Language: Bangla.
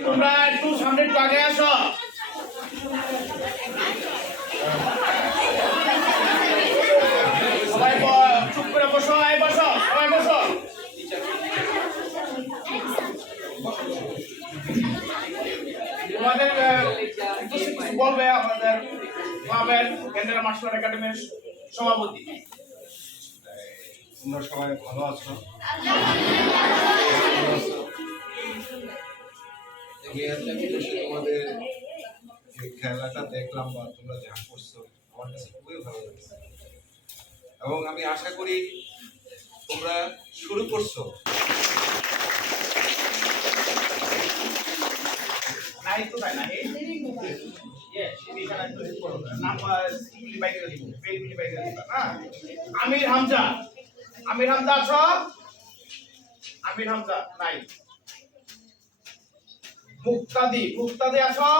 তোমরা একটু সামনে একটু আগে আসো। সবাই চুপ করে বসো, এই বসো, সবাই বসো। তোমাদের কিছু বলবে আমাদের ক্লাবের কেন্দ্রীয় মার্শাল আর্ট একাডেমির সভাপতি। তোমরা সবাই ভালো আছো? তোমাদের খেলাটা দেখলাম বা তোমরা যা করছো আমার কাছে খুবই ভালো লাগছে এবং আমি আশা করি তোমরা শুরু করছো। আমির হামজা, আমির হামজা আছো? আমির হামজা নাই। মুক্তাদি, মুক্তাদি আছো?